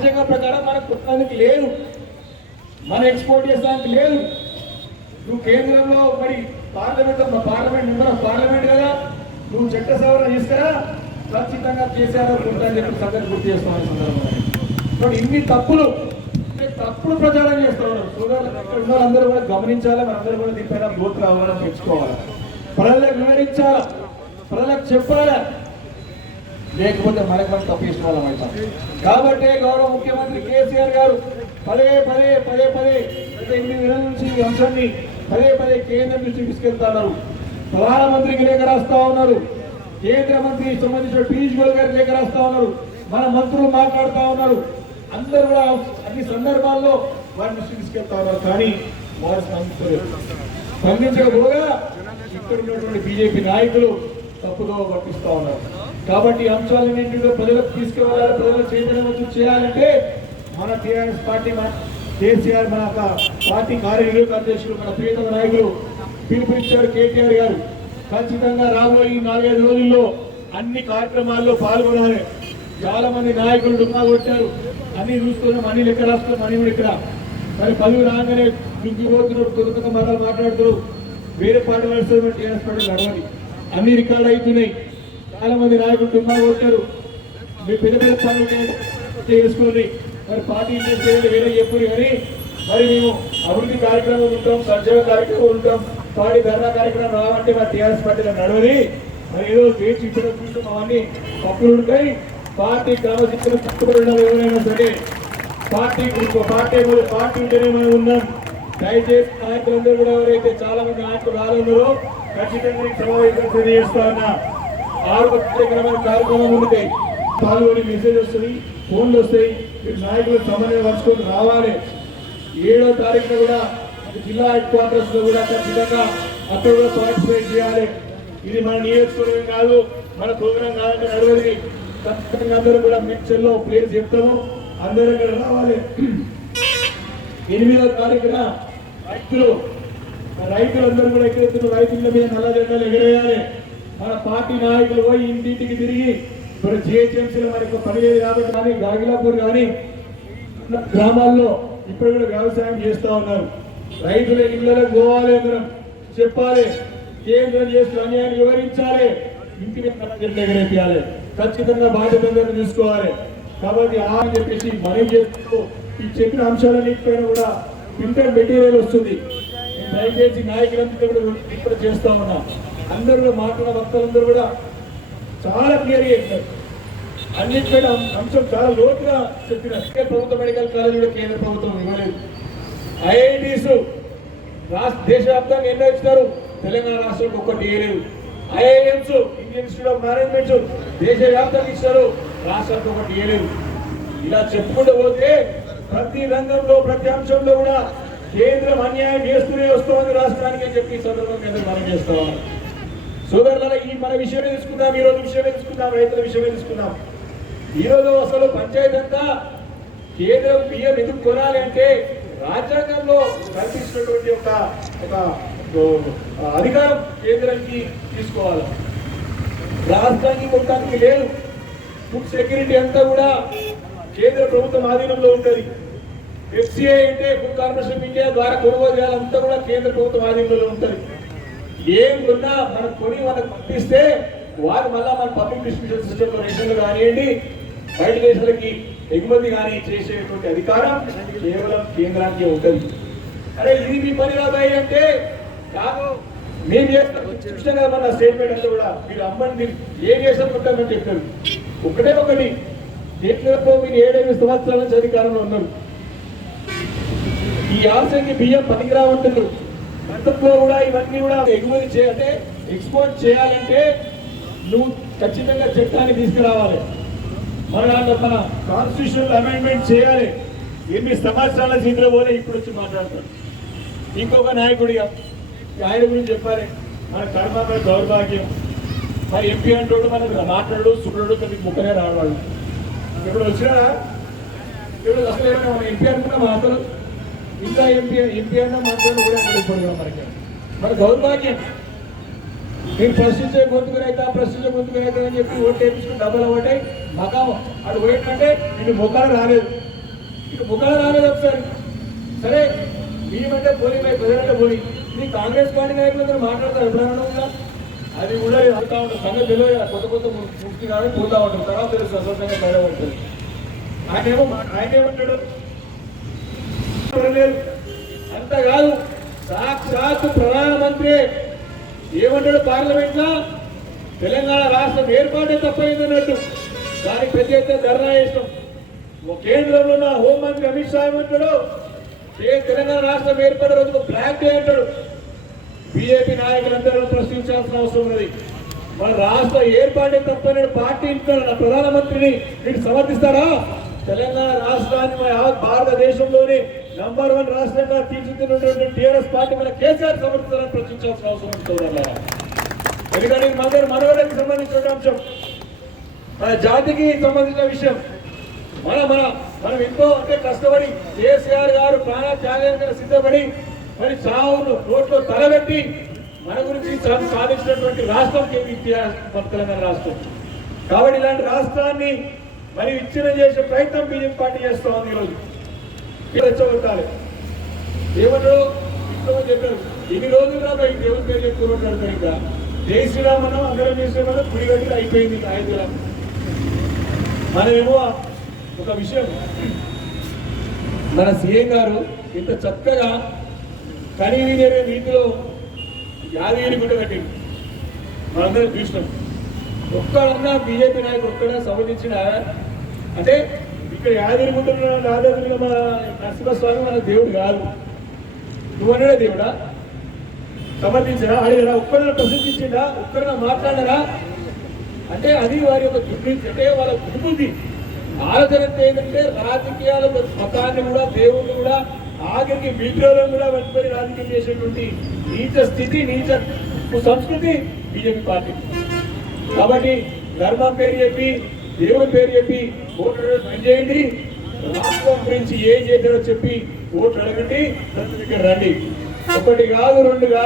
రాజ్యాంగం ప్రకారం మనకు పుట్టడానికి లేదు. మనం ఎక్స్పోర్ట్ చేసేదానికి లేదు. నువ్వు కేంద్రంలో మరి parliament parliament member of parliament కదా. నువ్వు చట్ట సవరణ తీసుకురా. ఖచ్చితంగా కేసీఆర్ ఉంటాయని చెప్పి సంగతి గుర్తు చేస్తామని సందర్భంగా ఇప్పుడు ఇన్ని తప్పులు తప్పుడు ప్రచారం చేస్తున్నారు. సోదరులు ఇక్కడ ఉన్న అందరూ కూడా గమనించాలి? మనందరూ కూడా దీనిపైన బూత్ రావాలని తెచ్చుకోవాలి ప్రజలకు వివరించాలా? ప్రజలకు చెప్పాలా? లేకపోతే మనకు మనం తప్పు వాళ్ళం అవుతాం. కాబట్టి గౌరవ ముఖ్యమంత్రి కేసీఆర్ గారు పదే పదే పదే పదే గత ఎనిమిది నెలల నుంచి ఈ అంశాన్ని పదే పదే కేంద్రం నుంచి తీసుకెళ్తున్నారు ప్రధానమంత్రికి లేఖ రాస్తా ఉన్నారు. కేంద్ర మంత్రికి సంబంధించిన పీయూష్ గోయల్ గారికి లేఖ రాస్తా ఉన్నారు. మన మంత్రులు మాట్లాడుతూ ఉన్నారు. అందరూ కూడా అన్ని సందర్భాల్లో వారి దృష్టికి తీసుకెళ్తా ఉన్నారు. కానీ వారు స్పందించలేదు. స్పందించకపోగా ఇక్కడ ఉన్నటువంటి బీజేపీ నాయకులు తప్పుదో పట్టిస్తా ఉన్నారు. కాబట్టి ఈ అంశాలన్నింటిలో ప్రజలకు తీసుకువెళ్ళాలి ప్రజల చైతన్యం చేయాలంటే మన టీఆర్ఎస్ పార్టీ మన కేసీఆర్ మన పార్టీ కార్యనిర్వాహక అధ్యక్షులు మన ప్రియతమ నాయకులు పిలుపునిచ్చారు కేటీఆర్ గారు. ఖచ్చితంగా రాబోయే ఈ నాలుగైదు రోజుల్లో అన్ని కార్యక్రమాల్లో పాల్గొనాలి. చాలా మంది నాయకులు డుమ్మా కొట్టారు. అన్ని చూస్తున్నాం అన్ని లెక్క రాస్తున్నాం అన్ని కూడా ఇక్కడ. మరి పదవి రాగానే దుగ్గిపోతున్నారు కొత్త కొత్త మాటలు మాట్లాడుతున్నారు. వేరే పార్టీ నడుస్తున్నారు టీఆర్ఎస్ పార్టీ నడవాలి అన్ని రికార్డు అవుతున్నాయి చాలా మంది నాయకులు డుమ్మా కొట్టారు. మీ పెద్ద పెద్ద పనులు మరి పార్టీ ఇంట్రెస్ట్ వేరే చెప్పురు కానీ మరి మేము అభివృద్ధి కార్యక్రమం ఉంటాం సంక్షేమ కార్యక్రమం ఉంటాం పార్టీ ధర్నా కార్యక్రమం రావంటే మా టీఆర్ఎస్ పార్టీలో నడవని మరి ఏదో వేచి ఇప్పుడు అవన్నీ తప్పులు ఉంటాయి. పార్టీ క్రమశిక్షణ కట్టుబడి ఉండాలి ఎవరైనా సరే. పార్టీ ఇంకో పార్టీ పార్టీ ఉంటేనే మనం ఉన్నాం. దయచేసి నాయకులందరూ కూడా ఎవరైతే చాలా మంది నాయకులు రాలేదో ఖచ్చితంగా సమావేశం తెలియజేస్తా ఉన్నా. ఆరు కార్యక్రమాల కార్యక్రమం ఉంటాయి. పాల్గొని మెసేజ్ వస్తుంది ఫోన్లు వస్తాయి. మీరు నాయకులు సమన్వయం పరుచుకొని రావాలి. ఏడో తారీఖున కూడా జిల్లా హెడ్ క్వార్టర్స్లో కూడా ఖచ్చితంగా అక్కడ కూడా పార్టిసిపేట్ చేయాలి. ఇది మన నియోజకవర్గం కాదు మన ప్రోగ్రాం కాదంటే నడవది. ఖచ్చితంగా అందరూ కూడా మిక్చర్లో ప్లేస్ చెప్తాము. అందరూ ఇక్కడ రావాలి. ఎనిమిదో తారీఖున రైతులు రైతులందరూ కూడా ఎక్కడెత్తున్న రైతుల మీద నల్ల జెండాలు ఎగరేయాలి. మన పార్టీ నాయకులు పోయి ఇంటింటికి తిరిగి ఇప్పుడు జిహెచ్ఎంసీలో మనకు పని లేదు కాబట్టి కానీ గాగిలాపూర్ కానీ గ్రామాల్లో ఇప్పుడు కూడా వ్యవసాయం చేస్తా ఉన్నారు. రైతుల ఇళ్ళలో పోవాలి అందరం చెప్పాలి. కేంద్రం చేస్తున్న అన్యాయం వివరించాలి. ఇంటికి నల్ల జెండా ఖచ్చితంగా బాధ్యత అందరినీ చూసుకోవాలి కాబట్టి ఆ చెప్పేసి మనం చేస్తూ ఈ చెప్పిన అంశాలన్నింటిపైన కూడా ప్రింటెడ్ మెటీరియల్ వస్తుంది. దయచేసి నాయకులంతా కూడా ఇక్కడ చేస్తా ఉన్నా. అందరూ కూడా మాట్లాడిన వక్తలందరూ కూడా చాలా క్లియర్ చెప్పారు. అన్నిటిపైన అంశం చాలా లోతుగా చెప్పిన ప్రభుత్వ మెడికల్ కాలేజ్ కూడా కేంద్ర ప్రభుత్వం ఇవ్వలేదు. ఐఐటీస్ రాష్ట్ర దేశవ్యాప్తంగా ఎన్నో ఇచ్చినారు తెలంగాణ రాష్ట్రంలో ఒక్కటి వేయలేదు IIMs Indian Institute of Management దేశవ్యాప్తంగా ఇచ్చినారు. రాష్ట్రానికి ఒకటి వేయలేదు ఇలా చెప్పుకుంటూ పోతే ప్రతి రంగంలో ప్రతి అంశంలో కూడా కేంద్రం అన్యాయం చేస్తూనే వస్తుంది రాష్ట్రానికి అని చెప్పి సందర్భంగా మనం చేస్తా ఉన్నాం. సోదరుల ఈ మన విషయమే తీసుకుందాం ఈ రోజు విషయమే తీసుకుందాం రైతుల విషయమే తీసుకుందాం ఈ రోజు అసలు పంచాయతీ అంతా కేంద్రం బియ్యం ఎందుకు కొనాలి అంటే రాజ్యాంగంలో కల్పించినటువంటి ఒక ఒక అధికారం కేంద్రానికి తీసుకోవాలి. రాష్ట్రానికి మొత్తానికి లేదు. ఫుడ్ సెక్యూరిటీ అంతా కూడా కేంద్ర ప్రభుత్వం ఆధీనంలో ఉంటుంది. ఎఫ్సిఐ అంటే ఫుడ్ కార్పొరేషన్ ఇండియా ద్వారా కొనుగోలు చేయాలంతా కూడా కేంద్ర ప్రభుత్వం ఆధీనంలో ఉంటుంది. ఏం ఉన్నా మనకు కొని మనకు పంపిస్తే వారు మళ్ళా మన పబ్లిక్ డిస్ట్రిబ్యూషన్ సిస్టమ్ రేషన్లు కానివ్వండి బయట దేశాలకి ఎగుమతి కానీ చేసేటువంటి అధికారం కేవలం కేంద్రానికి ఉంటుంది. అరే ఇది మీ పని రాబాయి అంటే కాదు మేము చేస్తాం. మన స్టేట్మెంట్ అంతా కూడా. మీరు అమ్మని ఏ ఏం చేసాం ఉంటామని చెప్పారు. ఒకటే ఒకటి దేశంలో మీరు ఏడెనిమిది సంవత్సరాల నుంచి అధికారంలో ఉన్నారు. ఈ యాసంగి బియ్యం పనికిరావంటున్నారు. గతంలో కూడా ఇవన్నీ కూడా ఎగుమతి చేయాలంటే ఎక్స్పోర్ట్ చేయాలంటే నువ్వు ఖచ్చితంగా చట్టాన్ని తీసుకురావాలి. మన దాంట్లో మన కాన్స్టిట్యూషనల్ అమెండ్మెంట్ చేయాలి. ఎన్ని సంవత్సరాల సీట్లో పోలే ఇప్పుడు వచ్చి మాట్లాడతాడు ఇంకొక నాయకుడిగా ఆయన గురించి చెప్పాలి. మన కర్మ దౌర్భాగ్యం. మరి ఎంపీ అంటాడు మన మాట్లాడు చూడడు కానీ ముక్కనే రావాడు ఇప్పుడు వచ్చినా ఇప్పుడు అసలు ఏమైనా ఎంపీ అనుకున్నాం అసలు? ఇంకా ఎంపీ ఎంపీ అన్న మంత్రులు కూడా ఎక్కడ ఇప్పుడు మనకి. మన దౌర్భాగ్యం. మీరు ప్రశ్నించే గొంతుకునైతే ప్రశ్నించే గొంతుకునైతే అని చెప్పి ఓటు వేయించుకుని డబ్బులు ఒకటే మకాం. అటు పోయిందంటే నేను ముఖాలు రాలేదు. ఇటు ముఖాలు రాలేదు ఒకసారి. సరే మేమంటే పోనీ మేము ప్రజలంటే పోనీ. ఇది కాంగ్రెస్ పార్టీ నాయకులతో మాట్లాడతారు ఎప్పుడైనా ఉందా? అది కూడా అవుతా ఉంటుంది. సంగతి తెలియదు. కొత్త కొత్త ముక్తి కానీ పోతా ఉంటారు తర్వాత తెలుసు అసలు బయటపడుతుంది ఆయనేమో ఆయన ఏమంటాడు అంతకాదు సాక్షాత్ ప్రధానమంత్రి ఏమంటాడు పార్లమెంట్లో తెలంగాణ రాష్ట్రం ఏర్పాటే తప్పైందన్నట్టు. దానికి పెద్ద ఎత్తున ధర్నా చేసినాం. ఓ కేంద్రంలో ఉన్న హోంమంత్రి అమిత్ షా ఏమంటాడు? ఏ తెలంగాణ రాష్ట్రం ఏర్పడే రోజుకు బ్లాక్ డే అంటాడు. బీజేపీ నాయకులందరూ ప్రశ్నించాల్సిన అవసరం ఉన్నది. మన రాష్ట్ర ఏర్పాటే తప్పని పార్టీ ఇంటున్నాడు నా ప్రధానమంత్రిని. మీరు సమర్థిస్తారా? తెలంగాణ రాష్ట్రాన్ని మన భారతదేశంలోనే నంబర్ వన్ రాష్ట్రంగా తీర్చిదిద్దినటువంటి టీఆర్ఎస్ పార్టీ మన కేసీఆర్ సమర్థించాలని ప్రశ్నించాల్సిన అవసరం ఉంది ఎందుకంటే మన దగ్గర మనవడానికి సంబంధించిన అంశం. మన జాతికి సంబంధించిన విషయం. మన మన మనం ఎంతో అంటే కష్టపడి కేసీఆర్ గారు ప్రాణ త్యాగానికి సిద్ధపడి మరి చావును రోడ్లో తలబెట్టి మన గురించి సాధించినటువంటి రాష్ట్రం కేంద్ర మన తెలంగాణ రాష్ట్రం. కాబట్టి ఇలాంటి రాష్ట్రాన్ని మరి ఇచ్చిన చేసే ప్రయత్నం బీజేపీ పార్టీ చేస్తూ ఉంది ఈరోజు. రెచ్చగొట్టాలి ఏమన్నాడు ఇంట్లో చెప్పారు. ఇన్ని రోజులు రాబో ఈ దేవుని పేరు చెప్పుకుంటాడు ఇంకా జై శ్రీరామ్ అందరం చేసిన వల్ల గుడి అయిపోయింది ఐదు మనమేమో ఒక విషయం. మన సీఎం గారు ఇంత చక్కగా కనీవి జరిగే నీతిలో యాదగిరి గుడ్డ కట్టింది మనందరం చూసినాం. ఒక్కడన్నా బీజేపీ నాయకుడు ఒక్కడ సంబంధించిన అంటే ఇక్కడ యాదగిరి గుడ్డ యాదగిరిలో మన నరసింహస్వామి మన దేవుడు కాదు. నువ్వు దేవుడా? సమర్థించరా? అడిగరా? ఒక్కరిని ప్రశ్నించిందా ఒక్కరిన మాట్లాడరా? అంటే అది వారి యొక్క దుర్నీతి. అంటే వాళ్ళ దుర్బుద్ధి. ఆలోచన ఏంటంటే రాజకీయాల మతాన్ని కూడా దేవుడిని కూడా ఆఖరికి విగ్రహాలను కూడా పట్టుకొని రాజకీయం చేసేటువంటి నీచ స్థితి నీచ సంస్కృతి బీజేపీ పార్టీ కాబట్టి ధర్మం పేరు చెప్పి దేవుని పేరు చెప్పి ఓట్లు పనిచేయండి రాష్ట్రం గురించి ఏం చేశారో చెప్పి ఓట్లు అడగండి ప్రతి రండి. ఒకటి కాదు రెండు కాదు.